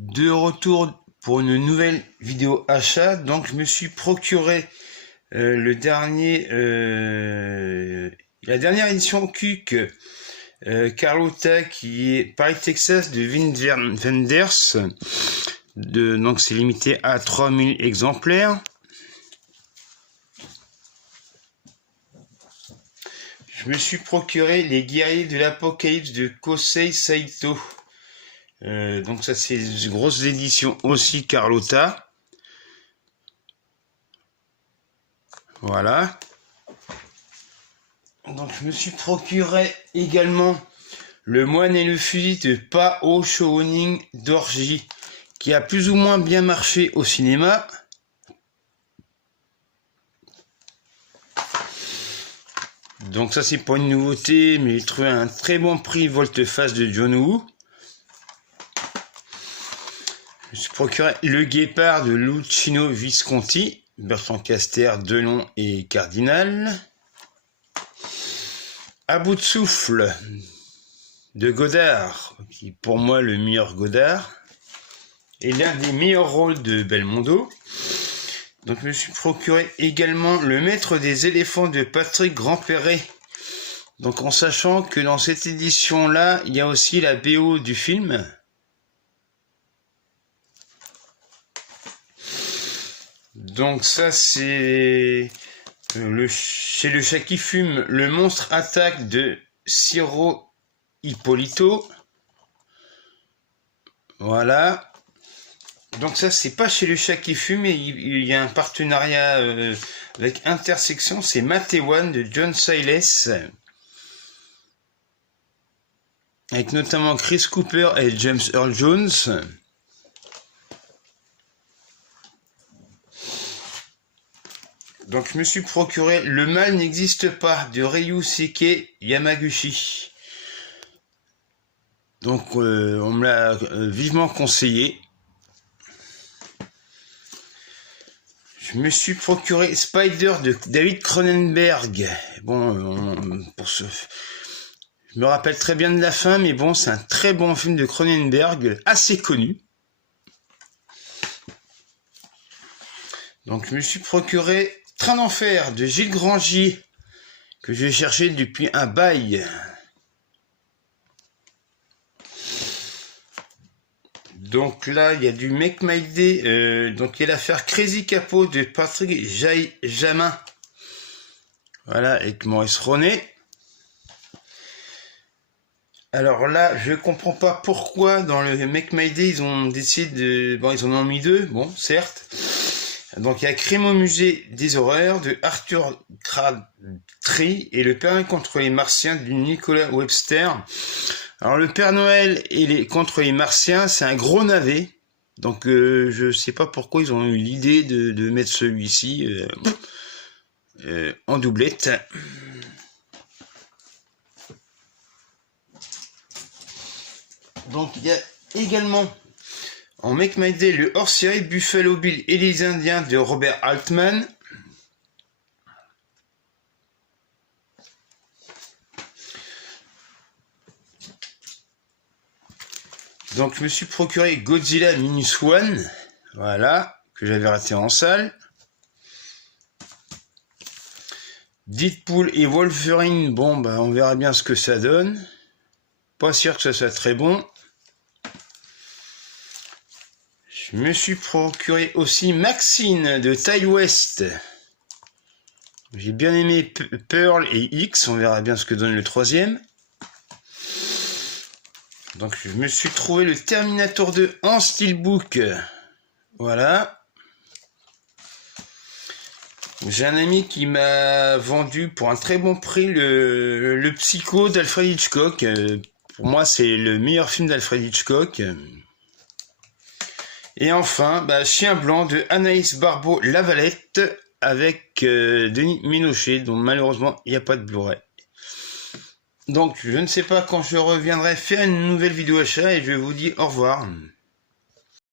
De retour pour une nouvelle vidéo achat. Donc je me suis procuré la dernière édition Cuke Carlotta, qui est Paris Texas de Wim Wenders. Donc c'est limité à 3000 exemplaires. Je me suis procuré les guerriers de l'Apocalypse de Kosei Saito. Donc ça c'est une grosse édition aussi Carlotta. Voilà. Donc je me suis procuré également Le Moine et le Fusil de Pao Shōnin Dorji, qui a plus ou moins bien marché au cinéma. Donc ça c'est pas une nouveauté, mais j'ai trouvé un très bon prix volte-face de John Woo. Je me suis procuré Le Guépard de Luchino Visconti, Bertrand Caster, Delon et Cardinal. À bout de souffle de Godard, qui est pour moi le meilleur Godard, et l'un des meilleurs rôles de Belmondo. Donc je me suis procuré également Le Maître des éléphants de Patrick Grandperret. Donc en sachant que dans cette édition là, il y a aussi la BO du film. Donc ça c'est chez le chat qui fume, Le Monstre Attaque de Ciro Ippolito. Voilà. Donc ça c'est pas chez le chat qui fume, mais il y a un partenariat avec Intersection, c'est Matewan de John Sayles, avec notamment Chris Cooper et James Earl Jones. Donc je me suis procuré Le Mal n'existe pas de Ryusuke Yamaguchi. Donc on me l'a vivement conseillé. Je me suis procuré Spider de David Cronenberg. Bon, je me rappelle très bien de la fin, mais bon, c'est un très bon film de Cronenberg, assez connu. Donc je me suis procuré Train d'enfer de Gilles Grangier, que j'ai cherché depuis un bail. Donc là, il y a du Make My Day, donc il y a l'affaire Crazy Capot de Patrick Jamin. Voilà, avec Maurice Ronet. Alors là, je comprends pas pourquoi dans le Make My Day, ils ont décidé de... Bon, ils en ont mis deux, bon, certes. Donc il y a Crime au musée des horreurs de Arthur Crabtree et Le Père Noël contre les Martiens de Nicolas Webster. Alors le Père Noël contre les Martiens, c'est un gros navet. Donc je sais pas pourquoi ils ont eu l'idée de mettre celui-ci en doublette. Donc il y a également en Make My Day le hors-série Buffalo Bill et les Indiens de Robert Altman. Donc je me suis procuré Godzilla Minus One, voilà, que j'avais raté en salle. Deadpool et Wolverine, bon bah on verra bien ce que ça donne. Pas sûr que ça soit très bon. Je me suis procuré aussi Maxine de Ty West. J'ai bien aimé Pearl et X, on verra bien ce que donne le troisième. Donc je me suis trouvé le Terminator 2 en steelbook. Voilà. J'ai un ami qui m'a vendu pour un très bon prix le Psycho d'Alfred Hitchcock. Pour moi c'est le meilleur film d'Alfred Hitchcock. Et enfin, Chien blanc de Anaïs Barbeau-Lavalette avec Denis Ménochet, dont malheureusement il n'y a pas de Blu-ray. Donc je ne sais pas quand je reviendrai faire une nouvelle vidéo achat et je vous dis au revoir.